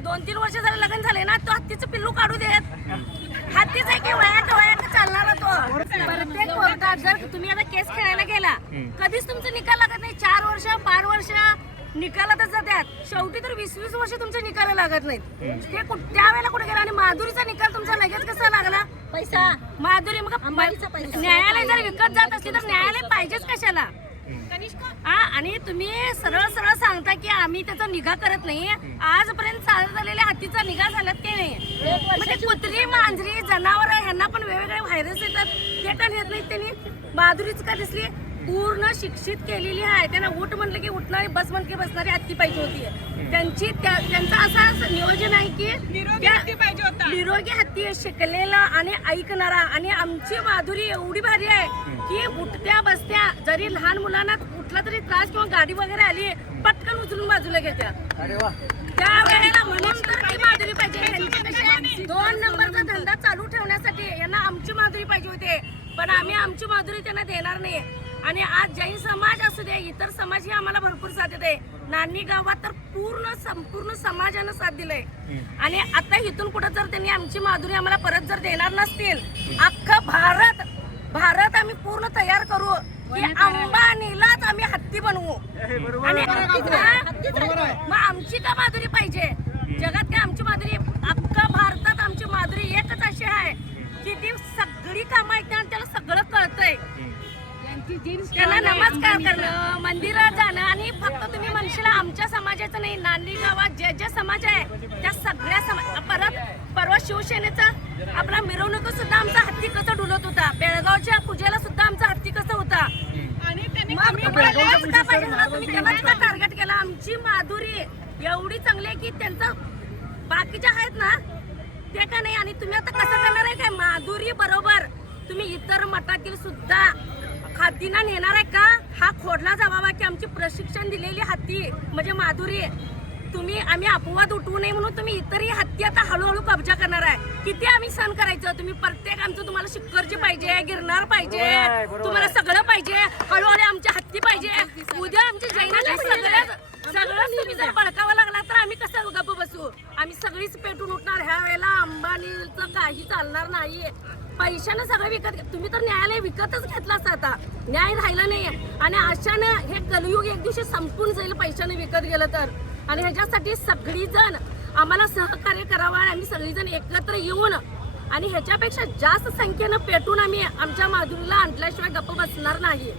दोन तीन वर्ष झाले लग्न झाले ना तो हत्तीचं पिल्लू काढू देत. हत्तीच आहे की वयात वयात चालणारा तो. प्रत्येक कोर्टात जर तुम्ही आता केस खेळायला गेला कधीच तुमचा निकाल लागत नाही. चार वर्ष पाच वर्ष निकालातच जातात. शेवटी तर वीस वीस वर्ष तुमचे निकाल लागत नाहीत. ते कुठ- त्यावेळेला कुठे गेला आणि माधुरीचा निकाल तुमचा लगेच कसा लागला? पैसा. माधुरी मग न्यायालय जर विकत जात असली तर न्यायालय पाहिजेच कशाला? हा आणि तुम्ही सरळ सरळ सांगता की आम्ही त्याचा निगा करत नाही. आजपर्यंत चालत आलेल्या हत्तीचा निगा झालात की नाही? म्हणजे कुत्री मांजरी जनावर ह्यांना पण वेगवेगळे व्हायरस येतात. ते का नेत नाहीत त्यांनी. बहादुरीच का दिसली? पूर्ण शिक्षित केलेली आहे. त्यांना उठ म्हणलं की उठणारी बस म्हणलं की बसणारी हत्ती पाहिजे होती. त्यांची त्या- त्यांचं असं असं नियोजन आहे की निरोगी हत्ती शिकलेला आणि ऐकणारा आणि आमची माधुरी एवढी भारी आहे की उठत्या बसत्या जरी लहान मुलांना कुठला तरी त्रास किंवा गाडी वगैरे आली पटकन उचलून बाजूला घेत्या. त्या वेळेला म्हणून तर माधुरी पाहिजे. दोन नंबरचा धंदा चालू ठेवण्यासाठी यांना आमची माधुरी पाहिजे होते. पण आम्ही आमची माधुरी त्यांना देणार नाही. आणि आज जैन समाज असू दे इतर समाज हे आम्हाला भरपूर साथ देते नानी गावात तर पूर्ण संपूर्ण समाजानं साथ दिलंय. आणि आता इथून पुढे जर त्यांनी आमची माधुरी आम्हाला परत जर देणार नसतील अख्खं भारत भारत आम्ही पूर्ण तयार करू. की अंबानीलाच आम्ही हत्ती बनवू. आणि हा? मग आमची का माधुरी पाहिजे? नमस्कार करणं मंदिरात जाणं आणि फक्त तुम्ही म्हणशील आमच्या समाजाचं नाही नांदी गावात जे जे समाज आहे त्या सगळ्या समाज परत परवा शिवसेनेचा आपला मिरवणूक सुद्धा आमचा हत्ती कसं डुलत होता बेळगावच्या पूजेला सुद्धा आमचा हत्ती कसं होता? टार्गेट केला? आमची माधुरी एवढी चांगली आहे की त्यांचं बाकीच्या आहेत ना ते का नाही? आणि तुम्ही आता कसं करणार आहे काय? माधुरी बरोबर. तुम्ही इतर मठातील सुद्धा हत्तीना नेणार आहे का? हा खोडला जावा की आमची प्रशिक्षण दिलेली हत्ती म्हणजे माधुरी. तुम्ही आम्ही अपवाद उठवू नये म्हणून तुम्ही इतरही हत्ती आता हळूहळू कब्जा करणार आहे. किती आम्ही सहन करायचं? तुम्ही प्रत्येक आमचं तुम्हाला शिक्करची पाहिजे गिरणार पाहिजे तुम्हाला सगळं पाहिजे हळूहळू आमची हत्ती पाहिजे. उद्या आमची जैनाची सगळ्या सगळं तुम्ही जर भडकावं लागला तर आम्ही कसं गप्प बसू? आम्ही सगळीच पेटून उठणार. ह्या वेळेला अंबानीचं काही चालणार नाही पैशानं सगळं विकत तुम्ही तर न्यायालय विकतच घेतलं असतं आता. न्याय राहिला नाहीये. आणि अशानं हे कलयुग एक दिवशी संपून जाईल पैशाने विकत गेलं तर. आणि ह्याच्यासाठी सगळीजण आम्हाला सहकार्य करावं आणि आम्ही सगळीजण एकत्र येऊन आणि ह्याच्यापेक्षा जास्त संख्येनं पेटून आम्ही आमच्या माधुरीला आणल्याशिवाय गप्प बसणार नाही